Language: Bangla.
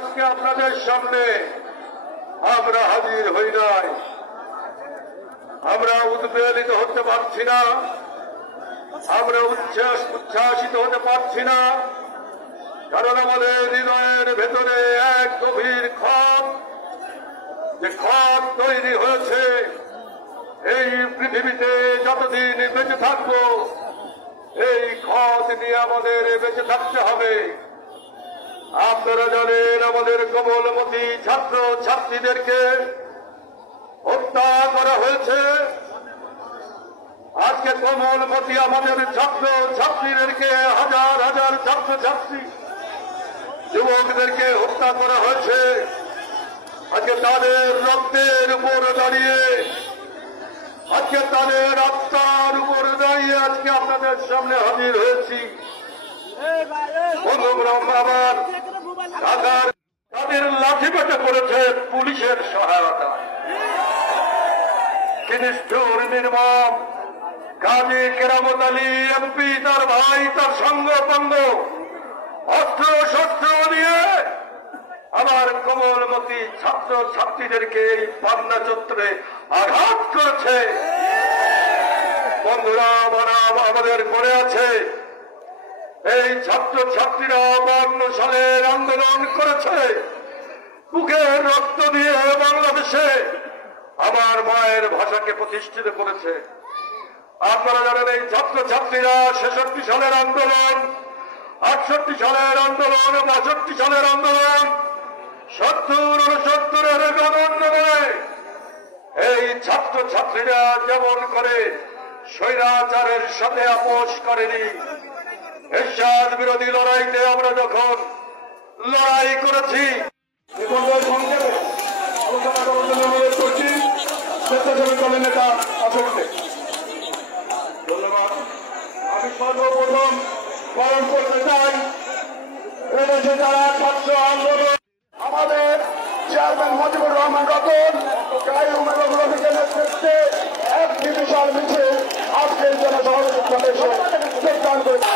আজকে আপনাদের সামনে আমরা হাজির হই নাই। আমরা উদ্বেলিত হতে পারছি না, আমরা উচ্ছ্বাসিত হতে পারছি না, কারণ আমাদের হৃদয়ের ভেতরে এক গভীর ক্ষত, যে ক্ষত তৈরি হয়েছে। এই পৃথিবীতে যতদিন বেঁচে থাকব এই ক্ষত নিয়ে আমাদের বেঁচে থাকতে হবে। আপনারা জানেন আমাদের কোমলমতি ছাত্র ছাত্রীদেরকে হত্যা করা হয়েছে। আজকে কোমলমতি আমাদের ছাত্র ছাত্রীদেরকে, হাজার হাজার ছাত্র ছাত্রী যুবকদেরকে হত্যা করা হয়েছে। আজকে তাদের রক্তের উপর দাঁড়িয়ে, আজকে তাদের আত্মার উপর দাঁড়িয়ে আজকে আপনাদের সামনে হাজির হয়েছি। আবার তাদের লাঠিপেটা করেছে পুলিশের সহায়তা। কি নিষ্ঠুর নির্মম! কাজী কেরামত আলী এমপি, তার ভাই, তার সঙ্গপঙ্গ অস্ত্র শস্ত্র দিয়ে আমার কোমলমতি ছাত্র ছাত্রীদেরকে এই পান্না চত্বরে আঘাত করেছে। বন্ধুরা আমাদের মনে আছে এই ছাত্র ছাত্রীরা 52 সালের আন্দোলন করেছে, বুকের রক্ত দিয়ে বাংলাদেশে আমার মায়ের ভাষাকে প্রতিষ্ঠিত করেছে। আপনারা জানেন এই ছাত্র ছাত্রীরা 66 সালের আন্দোলন, 68 সালের আন্দোলন, 62 সালের আন্দোলন, 70-69-এর গণআন্দোলনে এই ছাত্র ছাত্রীরা যেমন করে স্বৈরাচারের সাথে আপোষ করেনি, এরশাদ বিরোধী লড়াইতে আমরা যখন লড়াই করেছি। ধন্যবাদ। আমি সর্বপ্রথম স্মরণ করতে চাই এদেশে যারা ছাত্র আন্দোলন, আমাদের চেয়ারম্যান মুজিবুর রহমান রতন, কাইয়ুম এবং রফিকের নেতৃত্বে একটি বিশাল মিছিল আজকের জনসভায় যোগদান করেছে।